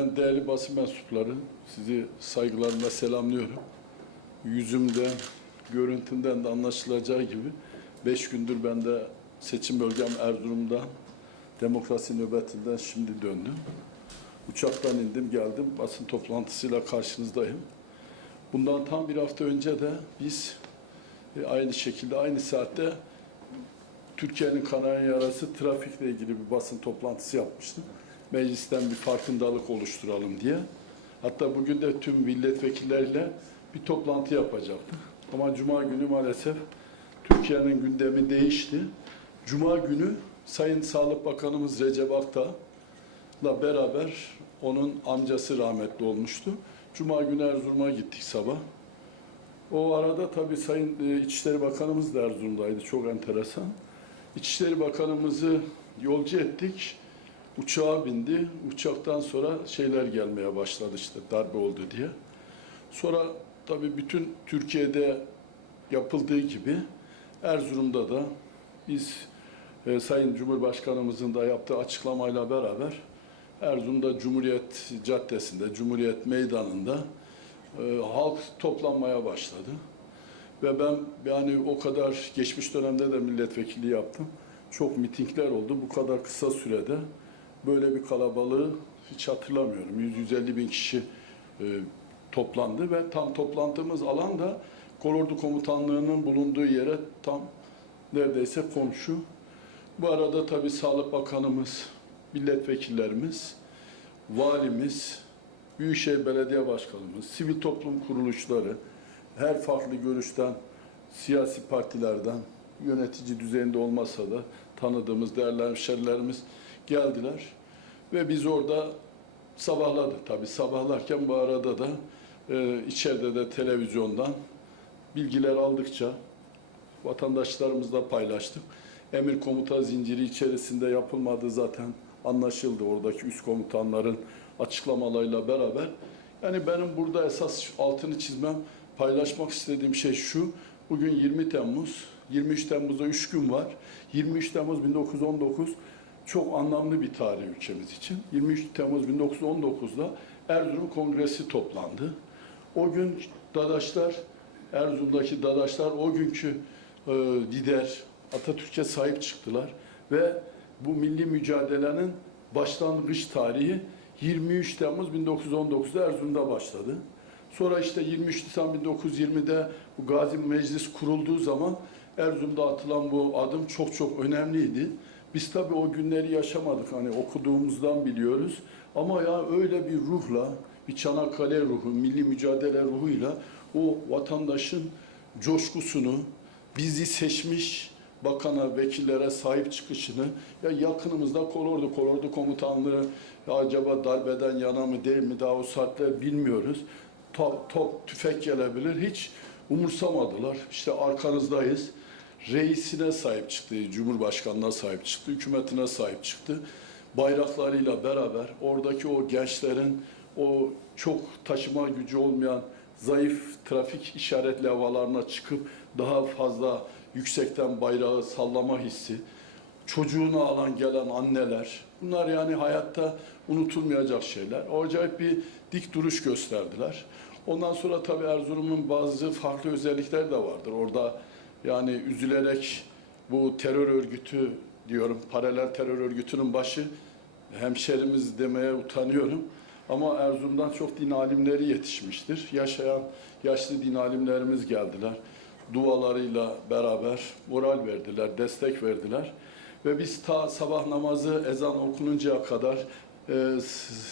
Ben değerli basın mensupları, sizi saygılarımla selamlıyorum. Yüzümden, görüntümden de anlaşılacağı gibi beş gündür ben de seçim bölgem Erzurum'dan, demokrasi nöbetinden şimdi döndüm. Uçaktan indim, geldim. Basın toplantısıyla karşınızdayım. Bundan tam bir hafta önce de biz e, aynı şekilde, aynı saatte Türkiye'nin kanayan yarası trafikle ilgili bir basın toplantısı yapmıştım. Meclisten bir farkındalık oluşturalım diye. Hatta bugün de tüm milletvekilleriyle bir toplantı yapacaktık. Ama Cuma günü maalesef Türkiye'nin gündemi değişti. Cuma günü Sayın Sağlık Bakanımız Recep Akdağ'la beraber onun amcası rahmetli olmuştu. Cuma günü Erzurum'a gittik sabah. O arada tabii Sayın e, İçişleri Bakanımız da Erzurum'daydı. Çok enteresan. İçişleri Bakanımızı yolcu ettik. Uçağa bindi. Uçaktan sonra şeyler gelmeye başladı işte darbe oldu diye. Sonra tabii bütün Türkiye'de yapıldığı gibi Erzurum'da da biz e, Sayın Cumhurbaşkanımızın da yaptığı açıklamayla beraber Erzurum'da Cumhuriyet Caddesi'nde, Cumhuriyet Meydanı'nda e, halk toplanmaya başladı. Ve ben yani o kadar geçmiş dönemde de milletvekili yaptım. Çok mitingler oldu. Bu kadar kısa sürede böyle bir kalabalığı hiç hatırlamıyorum. 100-150 bin kişi e, toplandı ve tam toplantımız alan da Kolordu Komutanlığı'nın bulunduğu yere tam neredeyse komşu. Bu arada tabii Sağlık Bakanımız, milletvekillerimiz, valimiz, Büyükşehir Belediye Başkanımız, sivil toplum kuruluşları, her farklı görüşten, siyasi partilerden, yönetici düzeyinde olmasa da tanıdığımız değerli hemşerilerimiz geldiler. Ve biz orada sabahladık. Tabii sabahlarken bu arada da e, içeride de televizyondan bilgiler aldıkça vatandaşlarımızla paylaştık. Emir komuta zinciri içerisinde yapılmadığı zaten anlaşıldı oradaki üst komutanların açıklamalarıyla beraber. Yani benim burada esas altını çizmem, paylaşmak istediğim şey şu. Bugün 20 Temmuz, 23 Temmuz'da 3 gün var. 23 Temmuz 1919 çok anlamlı bir tarih ülkemiz için. 23 Temmuz 1919'da Erzurum Kongresi toplandı. O gün Dadaşlar, Erzurum'daki Dadaşlar o günkü e, lider Atatürk'e sahip çıktılar ve bu milli mücadelenin başlangıç tarihi 23 Temmuz 1919'da Erzurum'da başladı. Sonra işte 23 Nisan 1920'de bu Gazi Meclis kurulduğu zaman Erzurum'da atılan bu adım çok çok önemliydi. Biz tabii o günleri yaşamadık hani okuduğumuzdan biliyoruz. Ama ya öyle bir ruhla, bir Çanakkale ruhu, milli mücadele ruhuyla o vatandaşın coşkusunu, bizi seçmiş bakana, vekillere sahip çıkışını ya yakınımızda kolordu, kolordu komutanlığı ya acaba darbeden yana mı değil mi daha o saatler bilmiyoruz. Top, top tüfek gelebilir. Hiç umursamadılar. İşte arkanızdayız. Reisine sahip çıktı, Cumhurbaşkanına sahip çıktı, hükümetine sahip çıktı. Bayraklarıyla beraber oradaki o gençlerin o çok taşıma gücü olmayan zayıf trafik işaret levhalarına çıkıp daha fazla yüksekten bayrağı sallama hissi, çocuğunu alan gelen anneler, bunlar yani hayatta unutulmayacak şeyler. O acayip bir dik duruş gösterdiler. Ondan sonra tabii Erzurum'un bazı farklı özellikleri de vardır. Orada yani üzülerek bu terör örgütü diyorum, paralel terör örgütünün başı hemşerimiz demeye utanıyorum. Ama Erzurum'dan çok din alimleri yetişmiştir. Yaşayan yaşlı din alimlerimiz geldiler. Dualarıyla beraber moral verdiler, destek verdiler. Ve biz ta sabah namazı ezan okununcaya kadar e,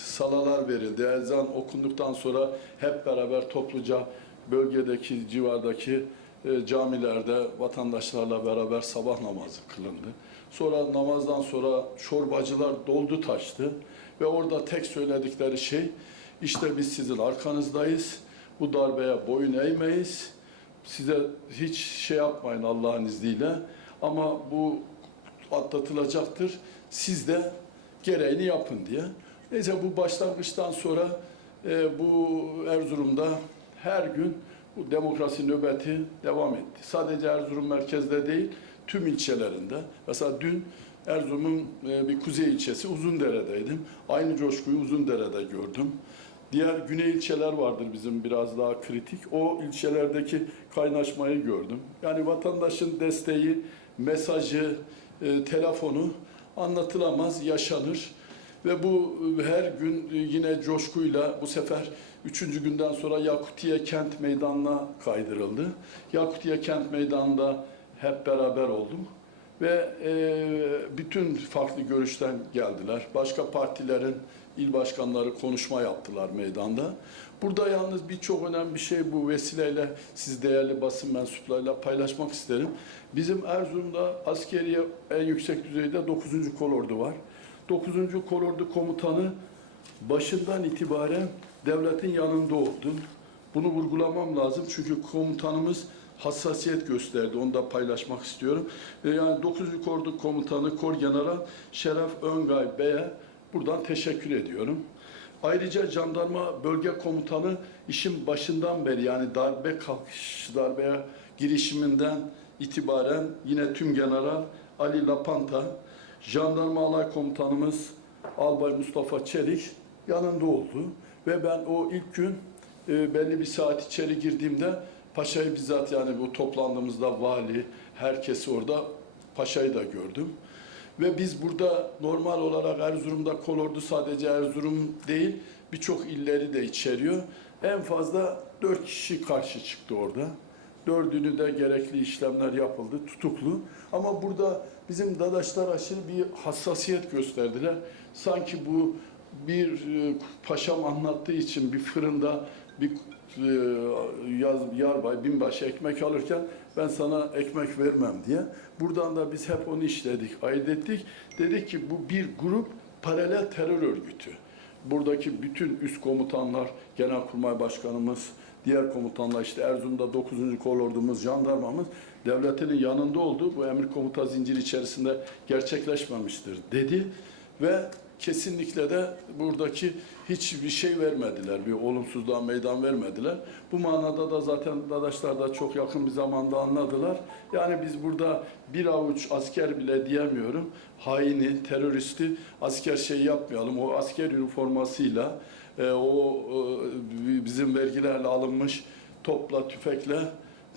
salalar verildi. Ezan okunduktan sonra hep beraber topluca bölgedeki, civardaki e, camilerde vatandaşlarla beraber sabah namazı kılındı. Sonra namazdan sonra çorbacılar doldu taştı ve orada tek söyledikleri şey işte biz sizin arkanızdayız. Bu darbeye boyun eğmeyiz. Size hiç şey yapmayın Allah'ın izniyle. Ama bu atlatılacaktır. Siz de gereğini yapın diye. Neyse bu başlangıçtan sonra e, bu Erzurum'da her gün bu demokrasi nöbeti devam etti. Sadece Erzurum merkezde değil, tüm ilçelerinde. Mesela dün Erzurum'un e, bir kuzey ilçesi Uzundere'deydim. Aynı coşkuyu Uzundere'de gördüm. Diğer güney ilçeler vardır bizim biraz daha kritik. O ilçelerdeki kaynaşmayı gördüm. Yani vatandaşın desteği, mesajı, e, telefonu anlatılamaz, yaşanır. Ve bu e, her gün yine coşkuyla bu sefer üçüncü günden sonra Yakutiye Kent Meydanı'na kaydırıldı. Yakutiye Kent Meydanı'nda hep beraber oldum. Ve e, bütün farklı görüşten geldiler. Başka partilerin il başkanları konuşma yaptılar meydanda. Burada yalnız birçok önemli bir şey bu vesileyle siz değerli basın mensuplarıyla paylaşmak isterim. Bizim Erzurum'da askeriye en yüksek düzeyde 9. kolordu var. 9. kolordu komutanı başından itibaren devletin yanında oldu. Bunu vurgulamam lazım çünkü komutanımız hassasiyet gösterdi. Onu da paylaşmak istiyorum. Yani 9. Ordu Komutanı Kor General Şeref Öngay Bey'e buradan teşekkür ediyorum. Ayrıca jandarma bölge komutanı işin başından beri yani darbe kalkış darbeye girişiminden itibaren yine tüm general Ali Lapanta, jandarma alay komutanımız Albay Mustafa Çelik yanında oldu. Ve ben o ilk gün e, belli bir saat içeri girdiğimde Paşa'yı bizzat yani bu toplandığımızda vali, herkesi orada Paşa'yı da gördüm. Ve biz burada normal olarak Erzurum'da kolordu sadece Erzurum değil birçok illeri de içeriyor. En fazla dört kişi karşı çıktı orada. Dördünü de gerekli işlemler yapıldı, tutuklu. Ama burada bizim dadaşlar aşırı bir hassasiyet gösterdiler. Sanki bu bir e, paşam anlattığı için bir fırında bir e, yaz, yarbay, binbaşı ekmek alırken ben sana ekmek vermem diye. Buradan da biz hep onu işledik, aydettik. Dedik ki bu bir grup paralel terör örgütü. Buradaki bütün üst komutanlar, Genelkurmay Başkanımız, diğer komutanlar işte Erzurum'da 9. kolordumuz, jandarmamız devletinin yanında olduğu bu emir komuta zinciri içerisinde gerçekleşmemiştir dedi ve kesinlikle de buradaki hiçbir şey vermediler. Bir olumsuzluğa meydan vermediler. Bu manada da zaten dadaşlar da çok yakın bir zamanda anladılar. Yani biz burada bir avuç asker bile diyemiyorum. Haini, teröristi asker şey yapmayalım. O asker üniformasıyla e, o e, bizim vergilerle alınmış topla, tüfekle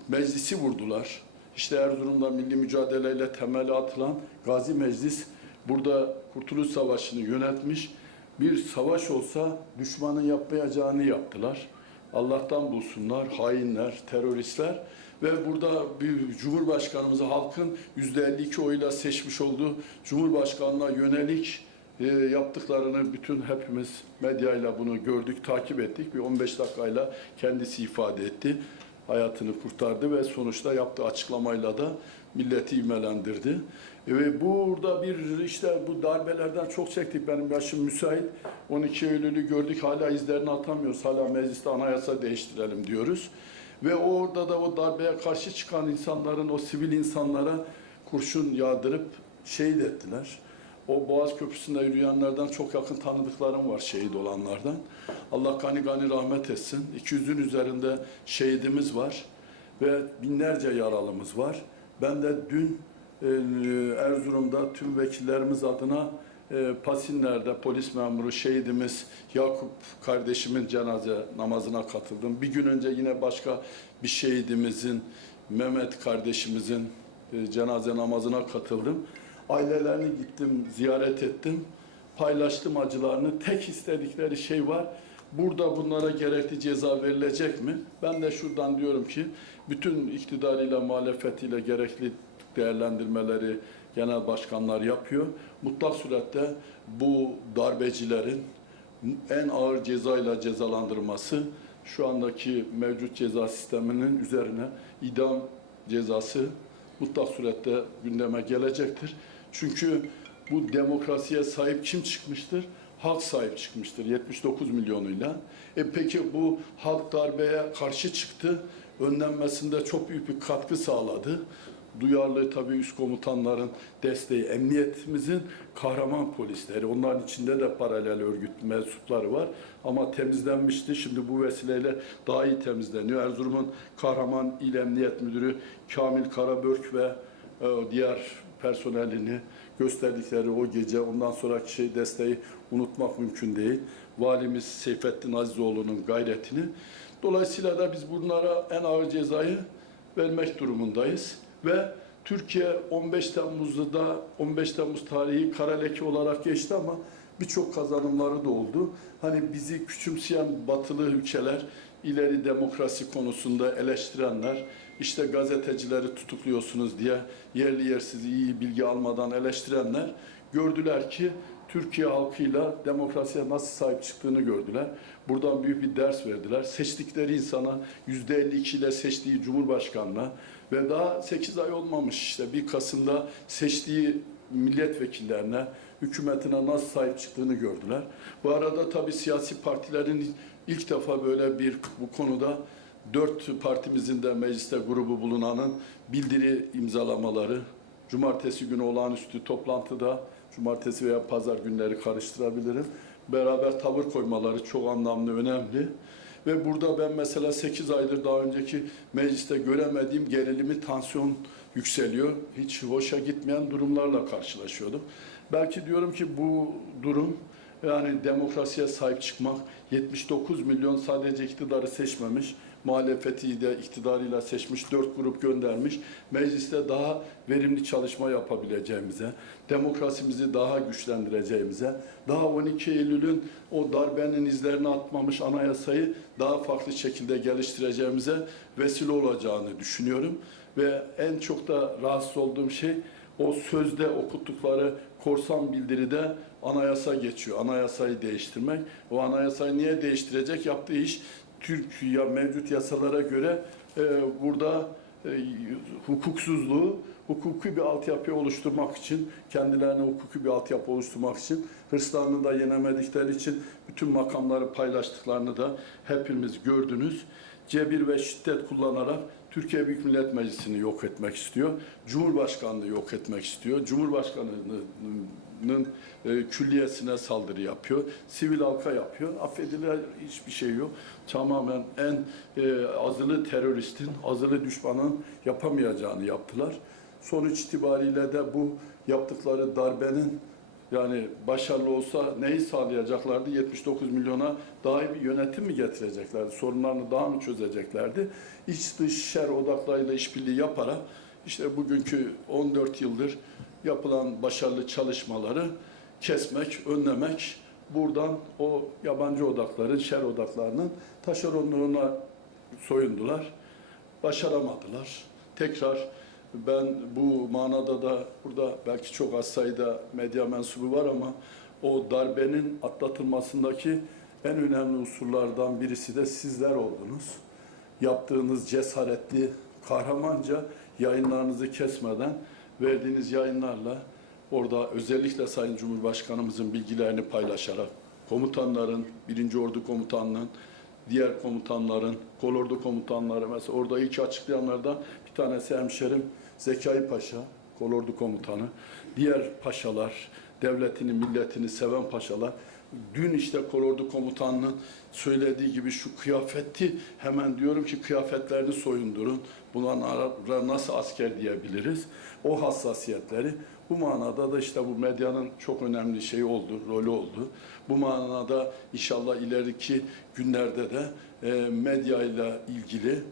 meclisi vurdular. İşte Erzurum'da milli mücadeleyle temeli atılan Gazi Meclis burada Kurtuluş Savaşı'nı yönetmiş. Bir savaş olsa düşmanın yapmayacağını yaptılar. Allah'tan bulsunlar, hainler, teröristler. Ve burada bir Cumhurbaşkanımızı halkın %52 oyla seçmiş olduğu Cumhurbaşkanına yönelik e, yaptıklarını bütün hepimiz medyayla bunu gördük, takip ettik. Bir 15 dakikayla kendisi ifade etti. Hayatını kurtardı ve sonuçta yaptığı açıklamayla da milleti ivmelendirdi. Ve burada bir işte bu darbelerden çok çektik. Benim yaşım müsait. 12 Eylül'ü gördük. Hala izlerini atamıyoruz. Hala mecliste anayasa değiştirelim diyoruz. Ve orada da o darbeye karşı çıkan insanların, o sivil insanlara kurşun yağdırıp şehit ettiler. O Boğaz Köprüsü'nde yürüyenlerden çok yakın tanıdıklarım var şehit olanlardan. Allah gani gani rahmet etsin. 200'ün üzerinde şehidimiz var ve binlerce yaralımız var. Ben de dün Erzurum'da tüm vekillerimiz adına e, Pasinler'de polis memuru şehidimiz Yakup kardeşimin cenaze namazına katıldım. Bir gün önce yine başka bir şehidimizin Mehmet kardeşimizin e, cenaze namazına katıldım. Ailelerini gittim, ziyaret ettim. Paylaştım acılarını. Tek istedikleri şey var. Burada bunlara gerekli ceza verilecek mi? Ben de şuradan diyorum ki bütün iktidarıyla, muhalefetiyle gerekli değerlendirmeleri genel başkanlar yapıyor. Mutlak surette bu darbecilerin en ağır cezayla cezalandırması şu andaki mevcut ceza sisteminin üzerine idam cezası mutlak surette gündeme gelecektir. Çünkü bu demokrasiye sahip kim çıkmıştır? Halk sahip çıkmıştır 79 milyonuyla. E peki bu halk darbeye karşı çıktı. Önlenmesinde çok büyük bir katkı sağladı. Duyarlı tabii üst komutanların desteği, emniyetimizin kahraman polisleri. Onların içinde de paralel örgüt mensupları var. Ama temizlenmişti. Şimdi bu vesileyle daha iyi temizleniyor. Erzurum'un kahraman İl Emniyet Müdürü Kamil Karabörk ve e, diğer personelini gösterdikleri o gece ondan sonraki şey desteği unutmak mümkün değil. Valimiz Seyfettin Azizoğlu'nun gayretini. Dolayısıyla da biz bunlara en ağır cezayı vermek durumundayız ve Türkiye 15 Temmuz'da da 15 Temmuz tarihi kara leke olarak geçti ama birçok kazanımları da oldu. Hani bizi küçümseyen batılı ülkeler, ileri demokrasi konusunda eleştirenler, işte gazetecileri tutukluyorsunuz diye yerli yersiz iyi bilgi almadan eleştirenler gördüler ki Türkiye halkıyla demokrasiye nasıl sahip çıktığını gördüler. Buradan büyük bir ders verdiler. Seçtikleri insana %52 ile seçtiği Cumhurbaşkanı'na ve daha 8 ay olmamış işte 1 Kasım'da seçtiği milletvekillerine, hükümetine nasıl sahip çıktığını gördüler. Bu arada tabii siyasi partilerin ilk defa böyle bir bu konuda dört partimizin de mecliste grubu bulunanın bildiri imzalamaları, cumartesi günü olağanüstü toplantıda, cumartesi veya pazar günleri karıştırabilirim, beraber tavır koymaları çok anlamlı, önemli. Ve burada ben mesela 8 aydır daha önceki mecliste göremediğim gerilimi, tansiyon yükseliyor. Hiç hoşa gitmeyen durumlarla karşılaşıyordum. Belki diyorum ki bu durum yani demokrasiye sahip çıkmak, 79 milyon sadece iktidarı seçmemiş, muhalefeti de iktidarıyla seçmiş, dört grup göndermiş. Mecliste daha verimli çalışma yapabileceğimize, demokrasimizi daha güçlendireceğimize, daha 12 Eylül'ün o darbenin izlerini atmamış anayasayı daha farklı şekilde geliştireceğimize vesile olacağını düşünüyorum. Ve en çok da rahatsız olduğum şey o sözde okuttukları korsan bildiride anayasa geçiyor. Anayasayı değiştirmek. O anayasayı niye değiştirecek? Yaptığı iş Türkiye mevcut yasalara göre e, burada e, hukuksuzluğu, hukuki bir altyapı oluşturmak için, kendilerine hukuki bir altyapı oluşturmak için, hırslarını da yenemedikleri için bütün makamları paylaştıklarını da hepimiz gördünüz. Cebir ve şiddet kullanarak Türkiye Büyük Millet Meclisi'ni yok etmek istiyor. Cumhurbaşkanlığı yok etmek istiyor. Cumhurbaşkanının e, külliyesine saldırı yapıyor. Sivil halka yapıyor. Affedilir hiçbir şey yok. Tamamen en e, azılı teröristin, azılı düşmanın yapamayacağını yaptılar. Sonuç itibariyle de bu yaptıkları darbenin yani başarılı olsa neyi sağlayacaklardı? 79 milyona daha iyi bir yönetim mi getireceklerdi? Sorunlarını daha mı çözeceklerdi? İç dış şer odaklarıyla işbirliği yaparak işte bugünkü 14 yıldır yapılan başarılı çalışmaları kesmek, önlemek, buradan o yabancı odakların, şer odaklarının taşeronluğuna soyundular. Başaramadılar. Tekrar ben bu manada da burada belki çok az sayıda medya mensubu var ama o darbenin atlatılmasındaki en önemli unsurlardan birisi de sizler oldunuz. Yaptığınız cesaretli, kahramanca yayınlarınızı kesmeden verdiğiniz yayınlarla orada özellikle Sayın Cumhurbaşkanımızın bilgilerini paylaşarak komutanların, birinci Ordu Komutanlığı'nın, diğer komutanların, kolordu komutanları mesela orada ilk açıklayanlardan bir tanesi hemşerim Zekai Paşa, kolordu komutanı, diğer paşalar, devletini, milletini seven paşalar, dün işte kolordu komutanının söylediği gibi şu kıyafeti hemen diyorum ki kıyafetlerini soyundurun. Buna nasıl asker diyebiliriz? O hassasiyetleri bu manada da işte bu medyanın çok önemli şeyi oldu, rolü oldu. Bu manada inşallah ileriki günlerde de e, medyayla ilgili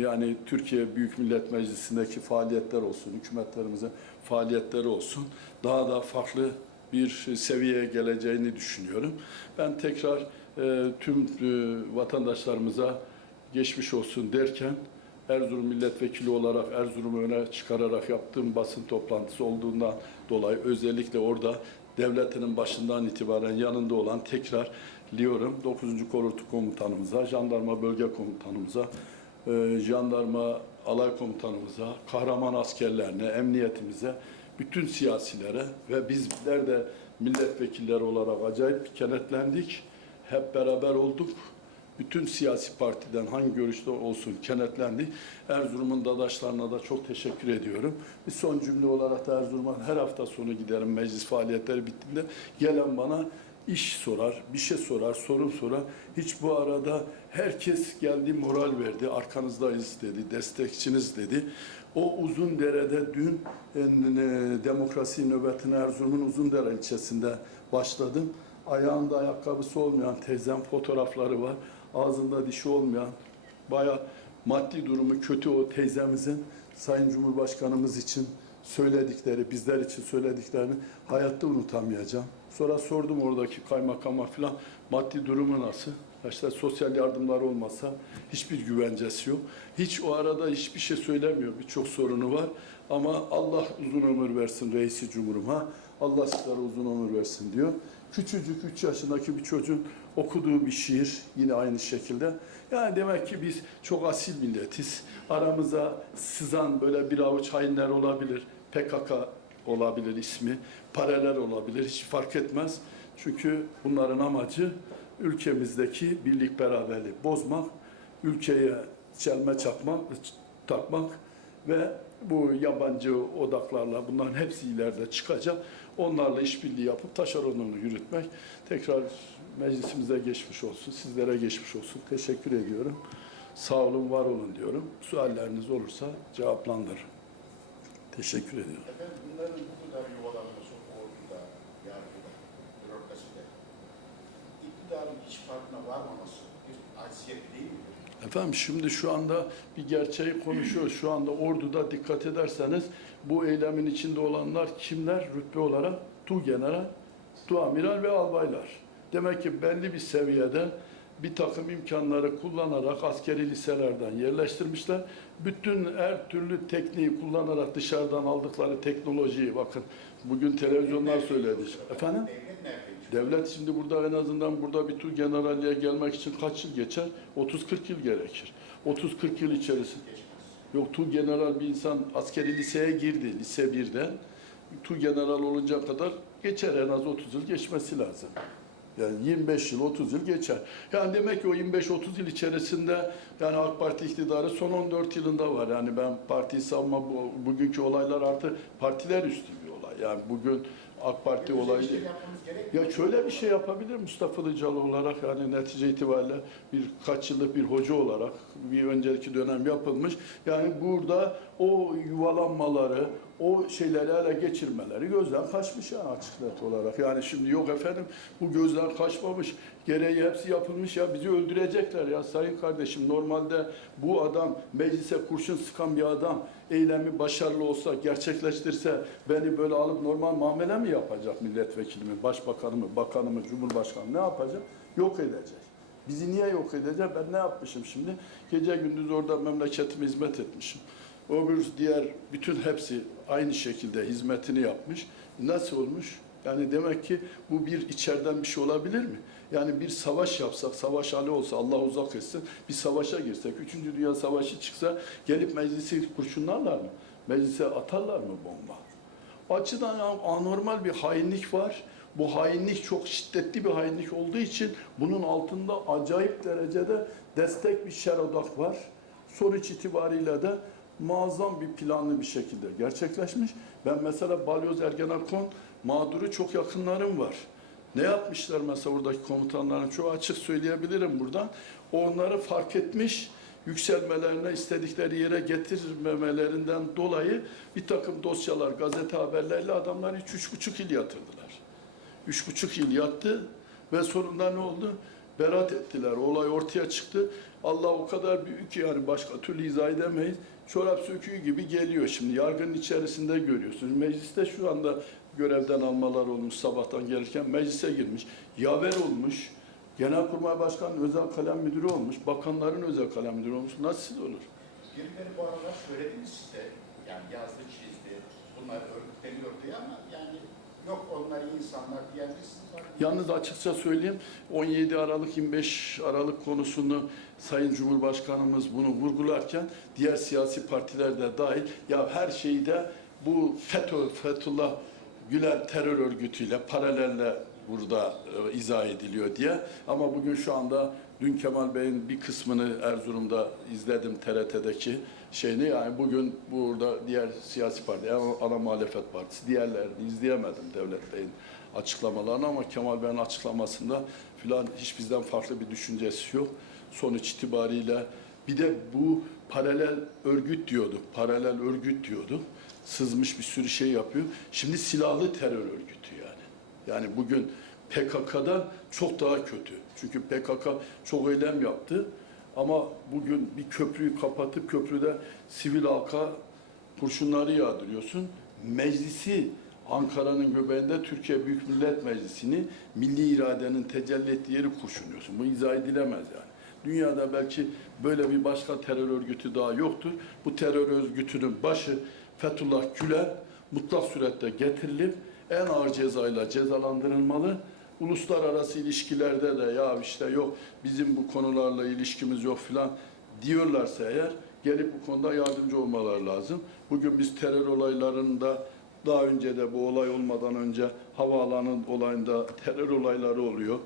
yani Türkiye Büyük Millet Meclisi'ndeki faaliyetler olsun, hükümetlerimizin faaliyetleri olsun daha da farklı bir seviyeye geleceğini düşünüyorum. Ben tekrar e, tüm e, vatandaşlarımıza geçmiş olsun derken Erzurum milletvekili olarak Erzurum'u öne çıkararak yaptığım basın toplantısı olduğundan dolayı özellikle orada devletinin başından itibaren yanında olan tekrar liyorum 9. Korortu Komutanımıza, Jandarma Bölge Komutanımıza, e, Jandarma Alay Komutanımıza, kahraman askerlerine, emniyetimize, bütün siyasilere ve bizler de milletvekilleri olarak acayip kenetlendik. Hep beraber olduk. Bütün siyasi partiden hangi görüşte olsun kenetlendik. Erzurum'un dadaşlarına da çok teşekkür ediyorum. Bir son cümle olarak da Erzurum'a her hafta sonu giderim meclis faaliyetleri bittiğinde. Gelen bana iş sorar, bir şey sorar, sorun sorar. Hiç bu arada herkes geldi moral verdi, arkanızdayız dedi, destekçiniz dedi. O uzun derede dün e, demokrasi nöbetine Erzurum'un Uzundere ilçesinde başladım. Ayağında ayakkabısı olmayan teyzem fotoğrafları var. Ağzında dişi olmayan, bayağı maddi durumu kötü o teyzemizin Sayın Cumhurbaşkanımız için söyledikleri, bizler için söylediklerini hayatta unutamayacağım. Sonra sordum oradaki kaymakama falan maddi durumu nasıl? İşte sosyal yardımlar olmasa hiçbir güvencesi yok. Hiç o arada hiçbir şey söylemiyor. Birçok sorunu var. Ama Allah uzun ömür versin reisi cumhuruma. Allah sizlere uzun ömür versin diyor. Küçücük 3 yaşındaki bir çocuğun okuduğu bir şiir yine aynı şekilde. Yani demek ki biz çok asil milletiz. Aramıza sızan böyle bir avuç hainler olabilir. PKK olabilir ismi. Paralel olabilir. Hiç fark etmez. Çünkü bunların amacı ülkemizdeki birlik beraberliği bozmak, ülkeye çelme çakmak, takmak ve bu yabancı odaklarla bunların hepsi ileride çıkacak. Onlarla işbirliği yapıp taşeronunu yürütmek. Tekrar meclisimize geçmiş olsun, sizlere geçmiş olsun. Teşekkür ediyorum. Sağ olun, var olun diyorum. Sualleriniz olursa cevaplandırırım. Teşekkür ediyorum. Efendim bunların bu kadar yuvalanması orduda, yargıda, bürokraside, iktidarın hiç farkına varmaması bir acziyet değil midir? Efendim şimdi şu anda bir gerçeği konuşuyoruz. Şu anda orduda dikkat ederseniz bu eylemin içinde olanlar kimler? Rütbe olarak tu general, tu amiral ve albaylar. Demek ki belli bir seviyede bir takım imkanları kullanarak askeri liselerden yerleştirmişler. Bütün her türlü tekniği kullanarak dışarıdan aldıkları teknolojiyi bakın bugün televizyonlar söyledi. Efendim? Devlet? Devlet şimdi burada en azından burada bir tur generalliğe gelmek için kaç yıl geçer? 30-40 yıl gerekir. 30-40 yıl içerisinde. Yok tu general bir insan askeri liseye girdi, lise 1'den. Tu general olunca kadar geçer en az 30 yıl geçmesi lazım. Yani 25 yıl, 30 yıl geçer. Yani demek ki o 25-30 yıl içerisinde yani AK Parti iktidarı son 14 yılında var. Yani ben partiyi savunma bu, bugünkü olaylar artı partiler üstü bir olay. Yani bugün AK Parti olayı işler değil. Ya şöyle bir şey yapabilir Mustafa Ilıcalı olarak yani netice itibariyle bir kaç yıllık bir hoca olarak bir önceki dönem yapılmış. Yani burada o yuvalanmaları, o şeyleri ele geçirmeleri gözden kaçmış yani açık net olarak. Yani şimdi yok efendim bu gözden kaçmamış. Gereği hepsi yapılmış ya bizi öldürecekler ya sayın kardeşim. Normalde bu adam meclise kurşun sıkan bir adam eylemi başarılı olsa, gerçekleştirse beni böyle alıp normal muamele mi yapacak milletvekilimi, başbakanımı, bakanımı, cumhurbaşkanı ne yapacak? Yok edecek. Bizi niye yok edecek? Ben ne yapmışım şimdi? Gece gündüz orada memleketime hizmet etmişim. Öbür diğer bütün hepsi aynı şekilde hizmetini yapmış. Nasıl olmuş? Yani demek ki bu bir içeriden bir şey olabilir mi? Yani bir savaş yapsak, savaş hali olsa Allah uzak etsin, bir savaşa girsek, Üçüncü Dünya Savaşı çıksa gelip meclisi kurşunlarlar mı? Meclise atarlar mı bomba? Açıdan anormal bir hainlik var. Bu hainlik çok şiddetli bir hainlik olduğu için bunun altında acayip derecede destek bir şer odak var. Sonuç itibariyle de muazzam bir planlı bir şekilde gerçekleşmiş. Ben mesela Balyoz Ergenekon mağduru çok yakınlarım var. Ne yapmışlar mesela oradaki komutanların çoğu açık söyleyebilirim buradan. Onları fark etmiş, yükselmelerine istedikleri yere getirmemelerinden dolayı bir takım dosyalar, gazete haberlerle adamları üç, üç buçuk yıl yatırdılar. Üç buçuk yıl yattı ve sonunda ne oldu? Berat ettiler. Olay ortaya çıktı. Allah o kadar büyük ki yani başka türlü izah edemeyiz. Çorap söküğü gibi geliyor şimdi. Yargının içerisinde görüyorsunuz. Mecliste şu anda görevden almalar olmuş sabahtan gelirken meclise girmiş. Yaver olmuş. Genelkurmay Başkanı'nın özel kalem müdürü olmuş. Bakanların özel kalem müdürü olmuş. Nasıl olur? Birileri bu aralar söyledi mi size? Yani yazdı, çizdi, bunlar örgütleniyor diye ama yani yok onlar iyi insanlar diyen de siz var. Yalnız açıkça söyleyeyim 17 Aralık 25 Aralık konusunu Sayın Cumhurbaşkanımız bunu vurgularken diğer siyasi partiler de dahil ya her şeyi de bu FETÖ, Fethullah Gülen terör örgütüyle paralelle burada e, izah ediliyor diye. Ama bugün şu anda dün Kemal Bey'in bir kısmını Erzurum'da izledim TRT'deki şeyini. Yani bugün burada diğer siyasi parti, ana muhalefet partisi diğerlerini izleyemedim Devlet Bey'in açıklamalarını ama Kemal Bey'in açıklamasında filan hiç bizden farklı bir düşüncesi yok. Sonuç itibariyle Bir de bu paralel örgüt diyorduk, paralel örgüt diyorduk. Sızmış bir sürü şey yapıyor. Şimdi silahlı terör örgütü yani. Yani bugün PKK'dan çok daha kötü. Çünkü PKK çok eylem yaptı. Ama bugün bir köprüyü kapatıp köprüde sivil halka kurşunları yağdırıyorsun. Meclisi Ankara'nın göbeğinde Türkiye Büyük Millet Meclisi'ni milli iradenin tecelli ettiği yeri kurşunuyorsun. Bu izah edilemez yani. Dünyada belki böyle bir başka terör örgütü daha yoktur. Bu terör örgütünün başı Fethullah Gülen mutlak surette getirilip en ağır cezayla cezalandırılmalı. Uluslararası ilişkilerde de ya işte yok bizim bu konularla ilişkimiz yok filan diyorlarsa eğer gelip bu konuda yardımcı olmaları lazım. Bugün biz terör olaylarında daha önce de bu olay olmadan önce havaalanı olayında terör olayları oluyor.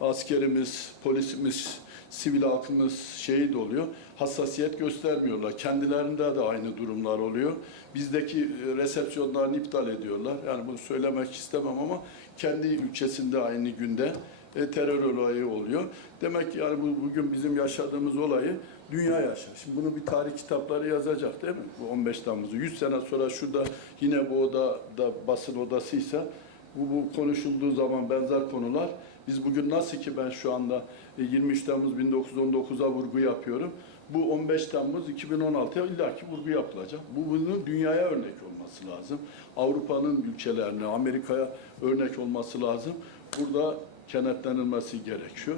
Askerimiz, polisimiz, sivil halkımız şehit oluyor. Hassasiyet göstermiyorlar. Kendilerinde de aynı durumlar oluyor. Bizdeki e, resepsiyonlarını iptal ediyorlar. Yani bunu söylemek istemem ama kendi ülkesinde aynı günde e, terör olayı oluyor. Demek ki yani bu, bugün bizim yaşadığımız olayı dünya yaşar. Şimdi bunu bir tarih kitapları yazacak değil mi? Bu 15 Temmuz'u. 100 sene sonra şurada yine bu oda da basın odasıysa bu, bu konuşulduğu zaman benzer konular biz bugün nasıl ki ben şu anda e, 23 Temmuz 1919'a vurgu yapıyorum. Bu 15 Temmuz 2016'ya illaki vurgu yapılacak. Bu bunun dünyaya örnek olması lazım. Avrupa'nın ülkelerine, Amerika'ya örnek olması lazım. Burada kenetlenilmesi gerekiyor.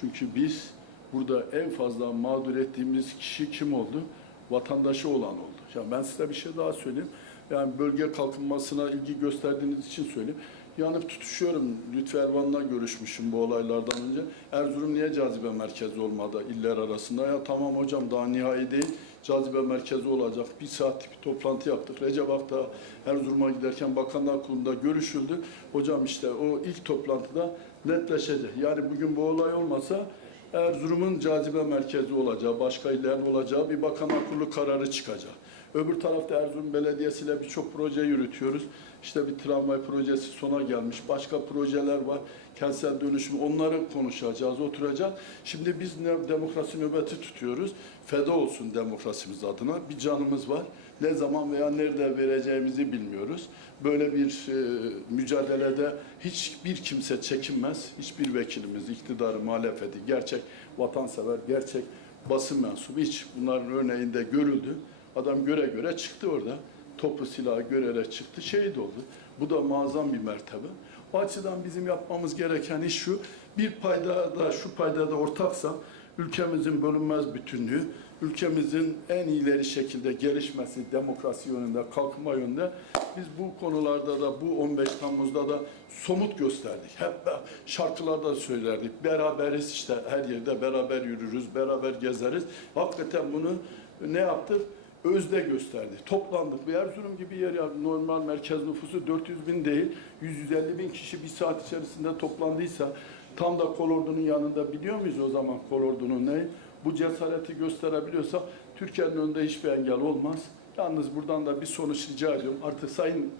Çünkü biz burada en fazla mağdur ettiğimiz kişi kim oldu? Vatandaşı olan oldu. Ya ben size bir şey daha söyleyeyim. Yani bölge kalkınmasına ilgi gösterdiğiniz için söyleyeyim. Yanıp tutuşuyorum. Lütfü Ervan'la görüşmüşüm bu olaylardan önce. Erzurum niye cazibe merkezi olmadı iller arasında? Ya tamam hocam daha nihai değil. Cazibe merkezi olacak. Bir saat bir toplantı yaptık. Recep Akta Erzurum'a giderken Bakanlar Kurulu'nda görüşüldü. Hocam işte o ilk toplantıda netleşecek. Yani bugün bu olay olmasa Erzurum'un cazibe merkezi olacağı, başka illerin olacağı bir bakanlar kurulu kararı çıkacak. Öbür tarafta Erzurum Belediyesi ile birçok proje yürütüyoruz. İşte bir tramvay projesi sona gelmiş. Başka projeler var. Kentsel dönüşüm. Onları konuşacağız, oturacağız. Şimdi biz ne, demokrasi nöbeti tutuyoruz. Feda olsun demokrasimiz adına. Bir canımız var. Ne zaman veya nerede vereceğimizi bilmiyoruz. Böyle bir e, mücadelede hiçbir kimse çekinmez. Hiçbir vekilimiz, iktidarı, muhalefeti, gerçek vatansever, gerçek basın mensubu hiç bunların örneğinde görüldü. Adam göre göre çıktı orada. Topu silahı görerek çıktı, şehit oldu. Bu da muazzam bir mertebe. O açıdan bizim yapmamız gereken iş şu, bir payda da şu payda da ortaksa ülkemizin bölünmez bütünlüğü, ülkemizin en ileri şekilde gelişmesi, demokrasi yönünde, kalkınma yönünde biz bu konularda da bu 15 Temmuz'da da somut gösterdik. Hep şarkılarda söylerdik. Beraberiz işte her yerde beraber yürürüz, beraber gezeriz. Hakikaten bunu ne yaptık? Özde gösterdi. Toplandık. Bir Erzurum gibi yer ya normal merkez nüfusu 400 bin değil, 150 bin kişi bir saat içerisinde toplandıysa tam da kolordunun yanında biliyor muyuz o zaman kolordunun ne? Bu cesareti gösterebiliyorsa Türkiye'nin önünde hiçbir engel olmaz. Yalnız buradan da bir sonuç rica ediyorum. Artık sayın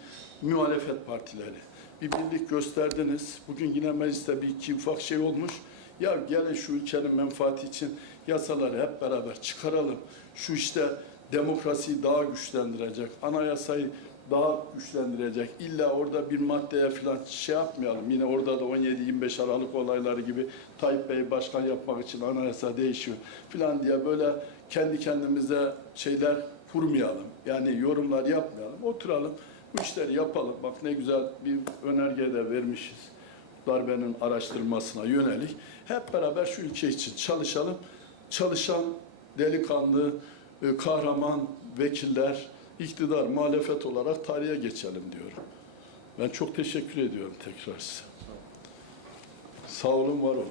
muhalefet partileri bir birlik gösterdiniz. Bugün yine mecliste bir iki ufak şey olmuş. Ya gelin şu ülkenin menfaati için yasaları hep beraber çıkaralım. Şu işte demokrasiyi daha güçlendirecek, anayasayı daha güçlendirecek. İlla orada bir maddeye falan şey yapmayalım. Yine orada da 17-25 Aralık olayları gibi Tayyip Bey başkan yapmak için anayasa değişiyor falan diye böyle kendi kendimize şeyler kurmayalım. Yani yorumlar yapmayalım. Oturalım, bu işleri yapalım. Bak ne güzel bir önerge de vermişiz darbenin araştırmasına yönelik. Hep beraber şu ülke için çalışalım. Çalışan, delikanlı, e, kahraman vekiller, iktidar, muhalefet olarak tarihe geçelim diyorum. Ben çok teşekkür ediyorum tekrar size. Sağ olun, var olun.